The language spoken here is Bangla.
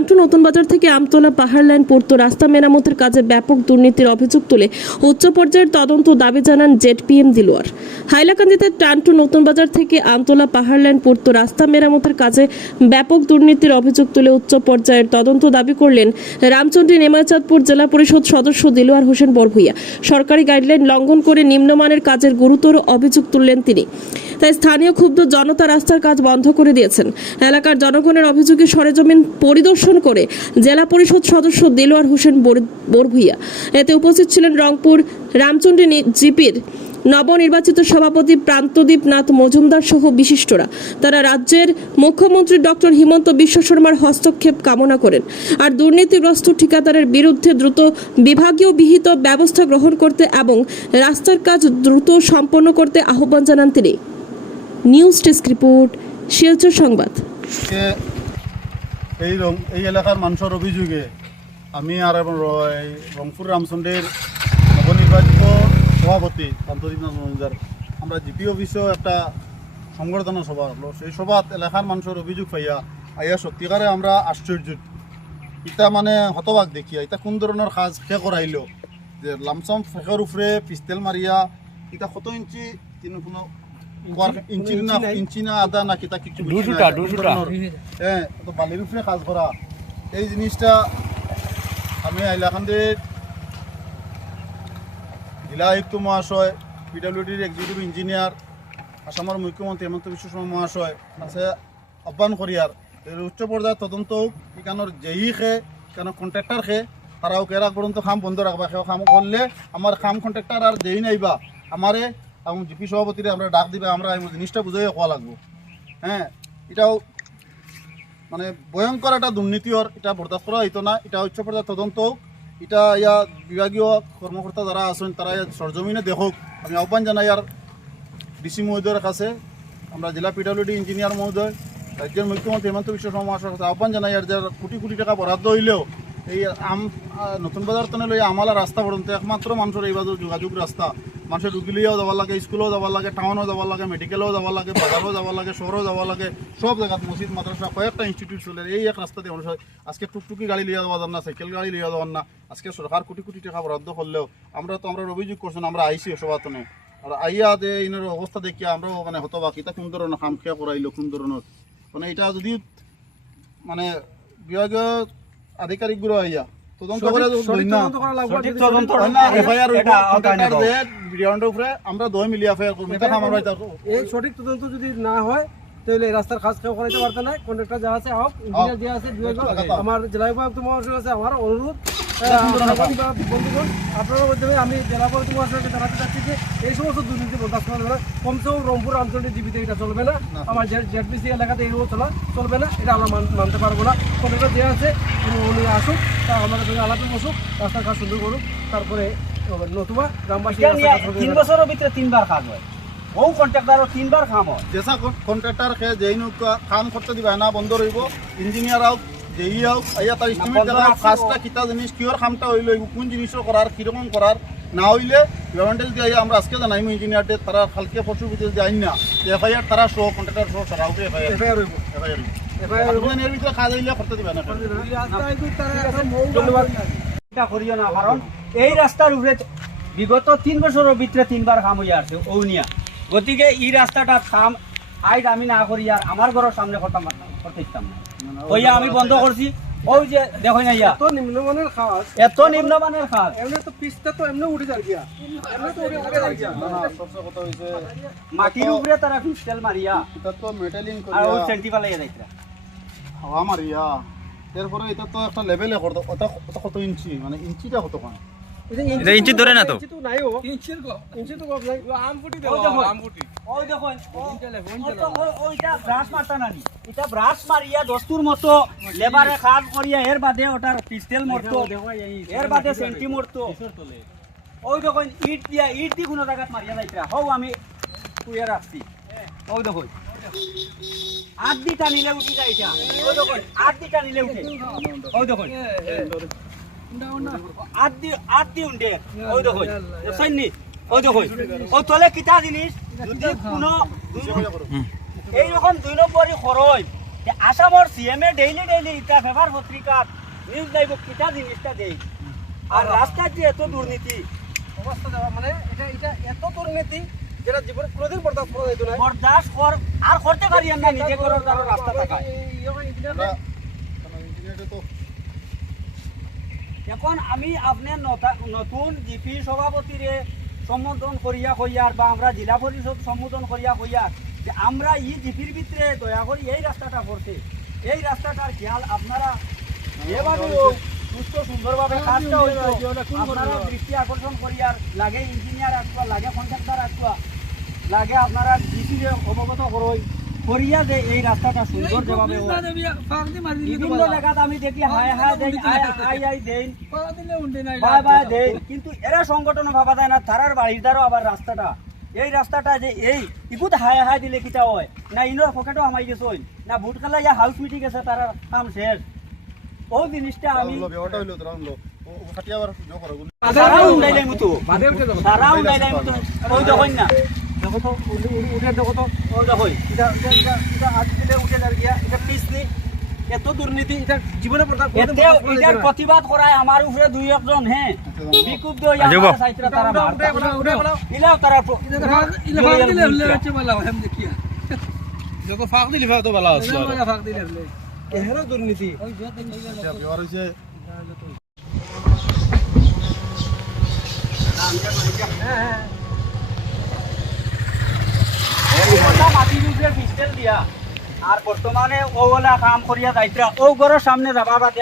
টান্টু নতুন বাজার থেকে আমতলা পাহাড় লাইন পূর্ত রাস্তা মেরামতের কাজে ব্যাপক দুর্নীতির অভিযোগ তুলে উচ্চ পর্যায়ের তদন্ত দাবি জানান জেডপিএম দিলওয়ার। হাইলাকান্দিতে টান্টু নতুন বাজার থেকে আমতলা পাহাড় লাইন পূর্ত রাস্তা মেরামতের কাজে ব্যাপক দুর্নীতির অভিযোগ তুলে উচ্চ পর্যায়ের তদন্ত দাবি করলেন রামচন্দ্রী নেমাচাঁদপুর জেলা পরিষদ সদস্য দিলওয়ার হোসেন বরভূইয়া। সরকারি গাইডলাইন লঙ্ঘন করে নিম্নমানের কাজের গুরুতর অভিযোগ তুললেন তিনি। তাই স্থানীয় ক্ষুব্ধ জনতা রাস্তার কাজ বন্ধ করে দিয়েছেন। এলাকার জনগণের অভিযোগে সরেজমিন পরিদর্শন করে জেলা পরিষদ সদস্য দিলওয়ার হোসেন বরভূইয়া। এতে উপস্থিত ছিলেন রংপুর রামচন্দ্রী জিপির নবনির্বাচিত সভাপতি প্রান্তদীপ নাথ মজুমদার সহ বিশিষ্টরা। তারা রাজ্যের মুখ্যমন্ত্রী ডক্টর হিমন্ত বিশ্ব শর্মার হস্তক্ষেপ কামনা করেন আর দুর্নীতিগ্রস্ত ঠিকাদারের বিরুদ্ধে দ্রুত বিভাগীয় বিহিত ব্যবস্থা গ্রহণ করতে এবং রাস্তার কাজ দ্রুত সম্পন্ন করতে আহ্বান জানান তিনি। নিউজ ডেস্ক রিপোর্ট, শিলচর সংবাদ। এই এলাকার মানুষের অভিযোগে আমি আর রংপুর রামচন্দ্রের নবনির্বাচিত সভাপতি প্রান্তদীপ নাথ মজুমদার আমরা জিপি অফিসেও একটা সংবর্ধনা সভা হলো। সেই সভাত এলাকার মানুষের অভিযোগ পাইয়া আইয়া সত্যিকারে আমরা আশ্চর্য। ইটা মানে হতবাক দেখিয়া ইটা কোন ধরনের কাজ খে করাইল যে লামসাম ফেকের উপরে পিস্তেল মারিয়া ইটা কত ইঞ্চি কোনো ইঞ্চি না আদা না কিতা কিছু হ্যাঁ তো বালির উপরে কাজ করা এই জিনিসটা আমি হাইলাকান্দির জেলা আয়ুক্ত মহাশয়, পিডব্লিউডির এক্সিকিউটিভ ইঞ্জিনিয়ার, আসামের মুখ্যমন্ত্রী হেমন্ত বিশ্ব শর্মা মহাশয় আছে আহ্বান করিয়ার উচ্চ পর্যায়ের তদন্ত হোক। এখানোর যেই খে কেন কন্ট্রাক্টর খে তারাও কেরা পর্যন্ত খাম বন্ধ রাখবা। সে খাম করলে আমার খাম কন্ট্রাক্টর আর যেই নাইবা আমারে এবং জিপি সভাপতিরে আমরা ডাক দিবে, আমরা এই জিনিসটা বুঝাই কোয়া লাগবো। হ্যাঁ, এটাও মানে ভয়ঙ্কর একটা দুর্নীতির, এটা বরদাস্ত করা হইতো না। এটা উচ্চ পর্যায়ের তদন্ত হোক। এটা ইয়া বিভাগীয় কর্মকর্তা যারা আছেন তারা সরজমিনে দেখুক। আমি আহ্বান জানাই আর ডিসি মহোদয়ের কাছে, আমরা জেলা পিডব্লিউডি ইঞ্জিনিয়ার মহোদয়, রাজ্যের মুখ্যমন্ত্রী হেমন্ত বিশ্ব শর্মা মহাশয়ের কাছে আহ্বান জানাই আর যার কোটি কোটি টাকা বরাদ্দ হইলেও এই নতুন বাজার টানে লই আমালা রাস্তা পর্যন্ত একমাত্র মানুষের এই বাজার যোগাযোগ রাস্তা। মানুষের রুগীলিয়াও যাব লাগে, স্কুলেও যাব লাগে, টাউনও যাব লাগে, মেডিকেলেও যাব লাগে, বাজারও যাব লাগে, শহরেও যাব লাগে, সব জায়গায় মসজিদ মাদ্রাসা কয়েকটা ইনস্টিটিউট চলে। এই এক রাস্তা দিয়ে মানুষ আজকে টুকটুকি গাড়ি লিয়া যাওয়া যান না, সাইকেল গাড়ি লিয়া যাওয়ার না। আজকে সরকার কোটি কোটি টাকা বরাদ্দ করলেও আমরা অভিযোগ করছেন, আমরা আইসি সভাতনে আর আইয়া দে ইনের অবস্থা দেখিয়া আমরাও মানে হতবাক। এটা কোন ধরনের খাম খেয়া করাইলো, কোন ধরনের মানে এটা যদি মানে বিভাগীয় আধিকারিকগুলো আইয়া তদন্ত করে আমরা দই মিলিয়ে এফআইআর করবো। এই সঠিক তদন্ত যদি না হয় তাহলে এই রাস্তার কাজ কেউ করাইতে পারতে না। কন্ট্রাক্টর যা আছে হোক, ইঞ্জিনিয়ার যে আছে আমার জেলা উপায়ুক্ত মহাশয় আছে আমার অনুরোধ বন্ধুগণ আপনার মাধ্যমে আমি জেলা উপায়ুক্ত মহাশয়কে জানাতে চাচ্ছি যে এই সমস্ত দুর্নীতি বরদাস্ত করা যাবে না। কমসে কম রংপুর আঞ্চলিক জীবিত এটা চলবে না। আমার জেডপিসি এলাকাতে এইভাবে চলবে না, এটা আমরা মানতে পারবো না। কন্ট্রাক্টর যে আছে উনি আসুক, তা আমাদের সঙ্গে আলাপে বসুক, রাস্তার কাজ সুন্দর করুক, তারপরে নতুবা গ্রামবাসী 3 বছরের ভিতরে 3বার কাজ হয়। ও কন্ট্রাক্টরও 3বার কাম হয়। যেসা কন্ট্রাক্টর খে যেই কাম করতে দিবে না বন্ধ রইব। ইঞ্জিনিয়ার হোক, যেই হোক, আইয়া তার এস্টিমেট দেওয়া কাজটা কিতা জিনিস কিয়র কামটা হইল, কোন জিনিসও করার কিরকম করার না হইলে গভর্নমেন্টে যদি আইয়া আমরা আজকে জানাইম ইঞ্জিনিয়ারদের তারা কালকে পরশুর ভিতরে যদি আইন না এফআইআর তারা সহ কন্ট্রাক্টর সহ তারা এফআইআর হইব। এর ভিতরে কাজ হইলে করতে দিবে না। এটা করিও না, কারণ এই রাস্তার উপরে বিগত 3 বছরের ভিতরে 3বার কাম হইয়া আছে ওনিয়া। গতিকে এই রাস্তাটা কাম আইড আমি না করি আর আমার ঘরের সামনে করতে ইচ্ছাম না, হইয়া আমি বন্ধ করছি। ওই যে দেখো না ইয়া এত নিম্নমানের কাজ, এত নিম্নমানের কাজ, এমনি তো পিস্তা তো এমনি উঠে যায় গিয়া, এমনি তো উঠে যায় মাটির উপরে তারা পিস্টেল মারিয়া এটা তো মেটালিং আর করিয়া ওই সেন্টিপাল লাগিয়ে যাইতরা হাওয়া মারিয়া। এরপরে এটা তো একটা লেভেলে করতো। ওটা কত ইঞ্চি, মানে ইঞ্চিটা কত কোন এটা ইঞ্চি ধরে না তো, ইঞ্চি তো নাইও, ইঞ্চি তো কম নাই। আমফুটি দাও, আমফুটি ওই দেখুন ওইটা ব্রাশ মারতা নানি, এটা ব্রাশ মারিয়া দস্তুর মতো লেবারে কাজ করিয়া এর বাদে ওটার পিস্টেল মরতো, এর বাদে সেন্টি মরতো। ওই দেখুন ইট দি কোনো জায়গাত মারিয়া যাইতরা। হও আমি কুইয়া রাখছি। ওই দেখুন আদি টানিলে উঠি যায় এটা। ওই দেখুন আদি টানিলে উঠে। ওই দেখুন আদি উন্ডে। ওই দেখুন সৈনি, ওই দেখুন ও তলে কিতা জিনিস যদি কোনো এইরকম 2 নম্বরই খরচ আসামর সিএমএ ডেইলি ইটা পেপার পত্রিকা নিউজ লাইভ কিটা জিনিসটা দেই আর রাস্তার যে এত দুর্নীতি অবস্থা দেওয়া মানে এটা এত দুর্নীতি যেটা জীবনে কোনোদিন বরদাস্ত করা যেত না বরদাস্ত কর আর করতে পারি আমরা নিজে করার কারো রাস্তা থাকায় ইঞ্জিনিয়ারটা তো এখন আমি আপনার নতুন জিপি সভাপতিরে সম্বোধন করিয়া কইয়ার বা আমরা জেলা পরিষদ সম্বোধন করিয়া কইয়ার যে আমরা ই জিপির ভিতরে দয়া করি এই রাস্তাটা করতে এই রাস্তাটার খেয়াল আপনারা যেভাবে হোক সুস্থ সুন্দরভাবে কাজটা হইতো আপনারা দৃষ্টি আকর্ষণ করিয়ার লাগে ইঞ্জিনিয়ার আসবা লাগে কন্ট্রাক্টর আসবা লাগে আপনারা জিপির অবগত করই করিয়া যে এই রাস্তাটা সুন্দর যেভাবে হোক বিভিন্ন জায়গাত আমি দেখি হায় হায় দেই আই দেই বাই দেই কিন্তু এরা সংগঠন ভাবা যায় না তারার বাড়ির দ্বারা আবার রাস্তাটা এই রাস্তাটা যে এই ইকুত হায় হায় দিলে কিটা হয় না ইনোর পকেটও আমাই গেছে না ভোট খেলা ইয়া হাউস মিটিং গেছে তার কাম শেষ ও জিনিসটা আমি ব্যবহারটা হইলো তোরা হইলো ও খাটিয়া আবার জো করো সারা উড়াইলাই মতো সারা উড়াইলাই মতো ওই দেখুন না দেখো তো উঠে দেখো তো ওই দেখুন এটা আজ দিলে উঠে যার গিয়া এটা পিছলি এত দুর্নীতি এটা জীবনে বরদাস্ত এতেও এটার প্রতিবাদ করায় আমার উপরে দুই একজন হ্যাঁ বিকুপ দেও আজব। আমার সাইত্রা তারা উঠে বলো ইলাও তারা যত ফাঁক দিলি ফাঁক তো ভালো আছে এহেরও দুর্নীতি এটা ব্যবহার হইছে মাটির উপরে পিস্টেল দিয়া আর বর্তমানে ওগুলা কাম করিয়া যাইত্রা ও ঘরের সামনে যাবা বাদে